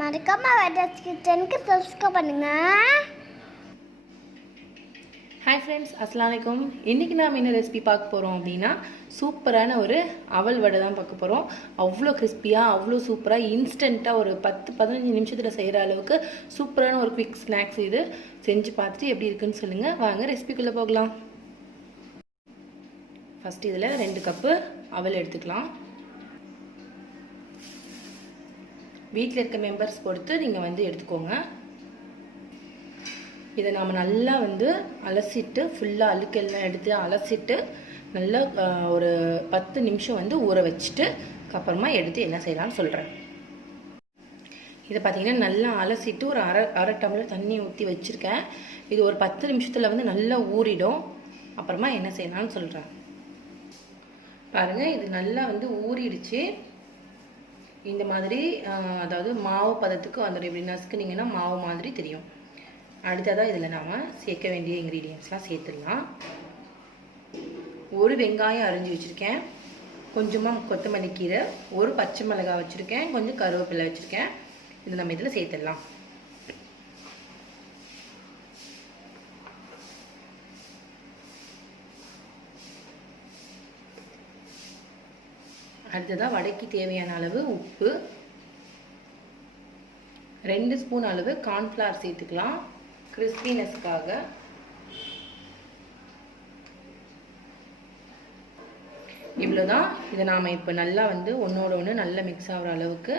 மறக்காம vadai கிச்சனுக்கு subscribe பண்ணுங்க. ஹாய் ஃப்ரெண்ட்ஸ், அஸ்ஸலாமு அலைக்கும். இன்றைக்கி நாம் என்ன ரெசிபி பார்க்க போகிறோம் அப்படின்னா, சூப்பரான ஒரு அவல் வடை தான் பார்க்க போகிறோம். அவ்வளோ கிறிஸ்பியாக, அவ்வளோ சூப்பராக, இன்ஸ்டண்ட்டாக ஒரு 10-15 நிமிஷத்தில் செய்கிற அளவுக்கு சூப்பரான ஒரு குவிக் ஸ்நாக்ஸ். இது செஞ்சு பார்த்துட்டு எப்படி இருக்குன்னு சொல்லுங்கள். வாங்க ரெசிபிக்குள்ளே போகலாம். ஃபஸ்ட்டு இதில் 2 கப்பு அவல் எடுத்துக்கலாம். வீட்டில் இருக்க மெம்பர்ஸ் பொறுத்து நீங்கள் எடுத்துக்கோங்க. இதை நாம் நல்லா அலசிட்டு, ஃபுல்லாக அழுக்கெல்லாம் எடுத்து அலசிட்டு நல்லா ஒரு 10 நிமிஷம் ஊற வச்சுட்டு அப்புறமா எடுத்து என்ன செய்யலாம்னு சொல்கிறேன். இதை பார்த்தீங்கன்னா நல்லா அலசிட்டு ஒரு அரை டம்ளர் தண்ணி ஊற்றி வச்சுருக்கேன். இது ஒரு 10 நிமிஷத்தில் நல்லா ஊறிடும். அப்புறமா என்ன செய்யலாம்னு சொல்கிறேன். பாருங்கள், இது நல்லா ஊறிடுச்சு. இந்த மாதிரி அதாவது மாவு பதத்துக்கு வந்துடும். இப்படி நசுக்குனிங்கன்னா மாவு மாதிரி தெரியும். அடுத்ததாக இதில் நாம் சேர்க்க வேண்டிய இன்க்ரீடியன்ட்ஸ்லாம் சேர்த்துடலாம். ஒரு வெங்காயம் அரிஞ்சு வச்சுருக்கேன், கொஞ்சமாக கொத்தமல்லி கீரை, ஒரு பச்சை மிளகாய் வச்சுருக்கேன், கொஞ்சம் கருவேப்பிலை வச்சுருக்கேன். இது நம்ம இதில் சேர்த்துடலாம். அடுத்ததாக வடைக்கு தேவையான அளவு உப்பு, 2 ஸ்பூன் அளவு கார்ன்ஃப்ளவர் சேர்த்துக்கலாம் கிறிஸ்பினஸ்க்காக. இவ்வளோதான். இதை நாம் இப்போ நல்லா ஒன்றோட ஒன்று நல்லா மிக்ஸ் ஆகிற அளவுக்கு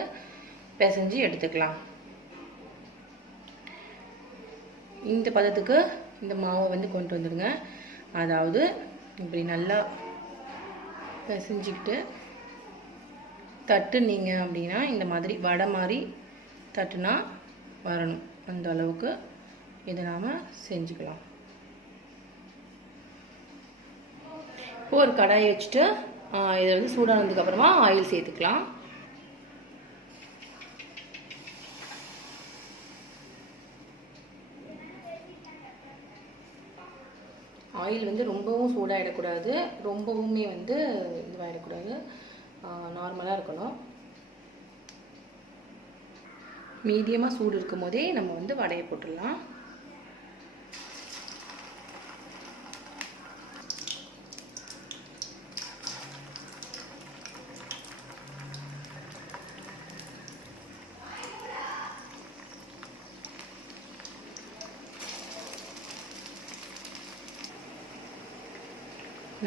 பிசைஞ்சு எடுத்துக்கலாம். இந்த பதத்துக்கு இந்த மாவை கொண்டு வந்துடுங்க. அதாவது இப்படி நல்லா பிசைஞ்சிக்கிட்டு தட்டுனீங்க அப்படின்னா இந்த மாதிரி வடை மாதிரி தட்டுனா வரணும். அந்த அளவுக்கு இதை நாம் செஞ்சுக்கலாம். இப்போ ஒரு கடாயை வச்சுட்டு இதை சூடானதுக்கப்புறமா ஆயில் சேர்த்துக்கலாம். ஆயில் ரொம்பவும் சூடாகிடக்கூடாது, ரொம்பவுமே இதுவாகிடக்கூடாது. நார்மலாக இருக்கணும். மீடியமாக சூடு இருக்கும் போதே நம்ம வடையை போட்டுடலாம்.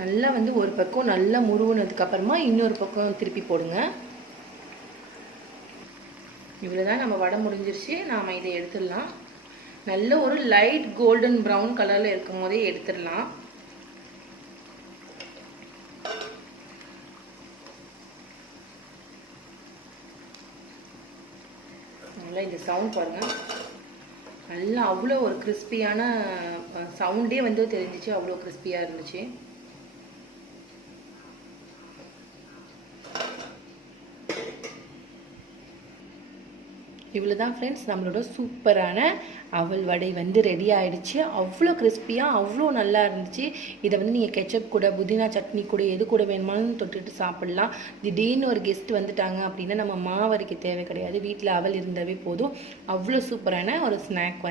நல்லா ஒரு பக்கம் நல்லா முருகுனதுக்கு அப்புறமா இன்னொரு பக்கம் திருப்பி போடுங்க. இவ்வளோதான், நம்ம வடை முடிஞ்சிருச்சு. நாம் இதை எடுத்துடலாம். நல்ல ஒரு லைட் கோல்டன் ப்ரௌன் கலரில் இருக்கும் போதே எடுத்துடலாம். நல்லா இந்த சவுண்ட் பாருங்கள். நல்லா அவ்வளோ ஒரு கிறிஸ்பியான சவுண்டே தெரிஞ்சிச்சு. அவ்வளோ கிறிஸ்பியாக இருந்துச்சு. இவ்வளோதான் ஃப்ரெண்ட்ஸ், நம்மளோட சூப்பரான அவல் வடை ரெடி ஆகிடுச்சு. அவ்வளோ கிறிஸ்பியாக அவ்வளோ நல்லா இருந்துச்சு. இதை நீங்கள் கெச்சப் கூட, புதினா சட்னி கூட, எது கூட வேணுமானு தொட்டுட்டு சாப்பிட்லாம். திடீர்னு ஒரு கெஸ்ட் வந்துட்டாங்க அப்படின்னா நம்ம மாவரைக்க தேவை கிடையாது. வீட்டில் அவல் இருந்தாவே போதும். அவ்வளோ சூப்பரான ஒரு ஸ்நாக்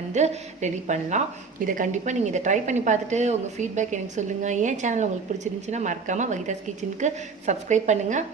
ரெடி பண்ணலாம். இதை கண்டிப்பாக நீங்கள் இதை ட்ரை பண்ணி பார்த்துட்டு உங்கள் ஃபீட்பேக் எனக்கு சொல்லுங்கள். என் சேனல் உங்களுக்கு பிடிச்சிருந்துச்சுன்னா மறக்காமல் வகிதாஸ் கிச்சனுக்கு சப்ஸ்கிரைப் பண்ணுங்கள்.